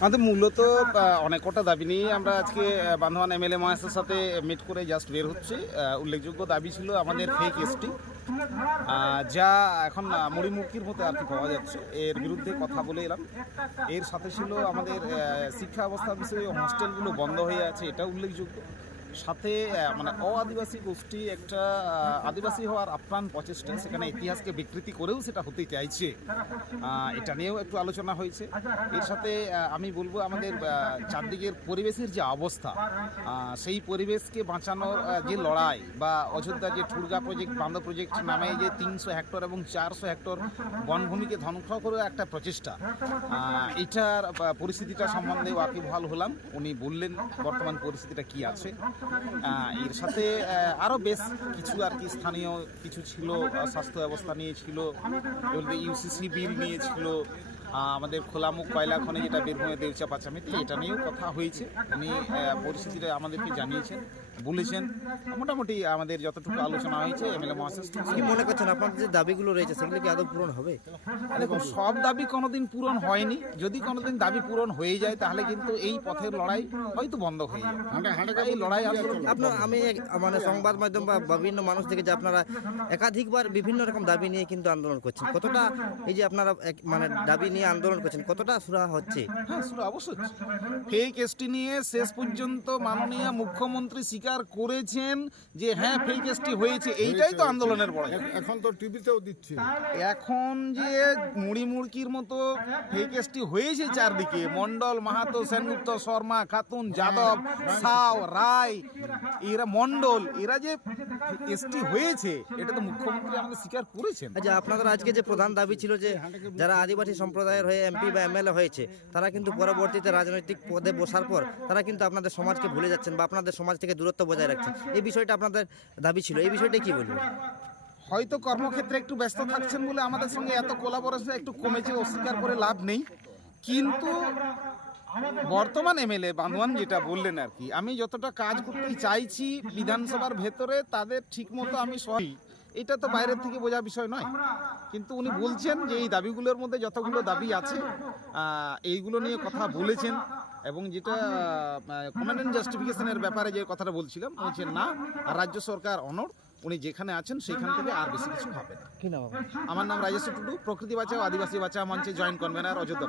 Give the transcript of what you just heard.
আমাদের মূলত অনেক কটা দাবি নিয়ে আমরা আজকে বান্ধবান এমএলএ মহেশের সাথে মিট করে জাস্ট বের হচ্ছি। উল্লেখযোগ্য দাবি ছিল আমাদের ফেক এসটি যা এখন মুড়িমুখির মতো আর কি পাওয়া যাচ্ছে। এর বিরুদ্ধে কথা বলে এলাম। এর সাথে ছিল আমাদের শিক্ষা অবস্থার বিষয়ে হোস্টেলগুলো বন্ধ হয়ে আছে এটা উল্লেখযোগ্য। সাথে মানে অ আদিবাসী গোষ্ঠী একটা আদিবাসী হওয়ার আপ্রাণ প্রচেষ্টা, সেখানে ইতিহাসকে বিকৃতি করেও সেটা হতে চাইছে। এটা নিয়েও একটু আলোচনা হয়েছে। এর সাথে আমি বলব আমাদের চারদিকের পরিবেশের যে অবস্থা সেই পরিবেশকে বাঁচানোর যে লড়াই বা অযোধ্যা যে ঠুরগা প্রজেক্ট বান্ধব প্রজেক্ট নামে যে তিনশো হেক্টর এবং চারশো হেক্টর বনভূমিকে ধ্বংস করে একটা প্রচেষ্টা। এটার পরিস্থিতিটা সম্বন্ধে ওয়াকিবহাল হলাম। উনি বললেন বর্তমান পরিস্থিতিটা কি আছে। এর সাথে আরও বেশ কিছু আর কি স্থানীয় কিছু ছিল স্বাস্থ্য ব্যবস্থা নিয়ে ছিল বলতে ইউসিসি বিল নিয়ে ছিল আহ, আমাদের খোলামুখ কয়লা খনে যেটা বীরভূমে দেউচা পাচামিতে এটা নিয়েও কথা হয়েছে। উনি পরিস্থিতিটা আমাদেরকে জানিয়েছেন বলেছেন। মোটামুটি আমাদের যতটুকু আলোচনা হয়েছে এমএলএ মহাশেষ কি মনে করছেন আপনাদের যে দাবিগুলো রয়েছে সেগুলো কি আদৌ পূরণ হবে? দেখুন সব দাবি কোনোদিন পূরণ হয়নি। যদি কোনোদিন দাবি পূরণ হয়ে যায় তাহলে কিন্তু এই পথের লড়াই হয়তো বন্ধ হয়ে যাবে। এই লড়াই আন্দোলন আপনার আমি এক- মানে সংবাদ মাধ্যম বা বিভিন্ন মানুষ থেকে যে আপনারা একাধিকবার বিভিন্ন রকম দাবি নিয়ে কিন্তু আন্দোলন করছেন। কতটা এই যে আপনারা এক- মানে দাবি নিয়ে আন্দোলন করছেন। কতটা সুরাহা হচ্ছে? হ্যাঁ অবশ্যই ফেক এসটি নিয়ে শেষ পর্যন্ত মাননীয় মুখ্যমন্ত্রী স্বীকার করেছেন যে হ্যাঁ ফেক এসটি হয়েছে। এইটাই তো আন্দোলনের বড়। এখন তো টিভিতেও দিচ্ছে। এখন যে মুড়ি মুড়কির মতো ফেক এসটি হয়েছে চারদিকে মন্ডল মাহাতো সেনগুপ্ত শর্মা খাতুন যাদব সাও রায় এরা মন্ডল এরা যে এসটি হয়েছে এটা তো মুখ্যমন্ত্রী আমাদের স্বীকার করেছেন। আচ্ছা আপনাদের আজকে যে প্রধান দাবি ছিল যে যারা আদিবাসী সম্প্রদায়ের হয়ে এমপি বা এমএলএ হয়েছে, তারা কিন্তু পরবর্তীতে রাজনৈতিক পদে বসার পর তারা কিন্তু আপনাদের সমাজকে ভুলে যাচ্ছেন বা আপনাদের সমাজ থেকে দূরত্ব বজায় রাখছেন। এই বিষয়টা আপনাদের দাবি ছিল, এই বিষয়টা কি বলবেন? হয়তো কর্মক্ষেত্রে একটু ব্যস্ত থাকছেন বলে আমাদের সঙ্গে এত কোলাবোরেশন, একটু কমেছে অস্বীকার করে লাভ নেই। কিন্তু বর্তমান এমএলএ বান্ধবান যেটা বললেন আর কি, আমি যতটা কাজ করতে চাইছি বিধানসভার ভেতরে, তাদের ঠিকমতো আমি সহি এটা তো বাইরের থেকে বোঝা বিষয় নয়। কিন্তু উনি বলছেন যে এই দাবিগুলোর মধ্যে যতগুলো দাবি আছে এইগুলো নিয়ে কথা বলেছেন এবং যেটা কমেন্ট অ্যান্ড জাস্টিফিকেশনের ব্যাপারে যে কথাটা বলছিলাম বলছেন না রাজ্য সরকার অনর উনি যেখানে আছেন সেখান থেকে আর বেশি কিছু হবে না? আমার নাম রাজেশ টুডু প্রকৃতি বাঁচাও আদিবাসী বাঁচাও মঞ্চে জয়েন্ট কনভেনার অযোধ্যা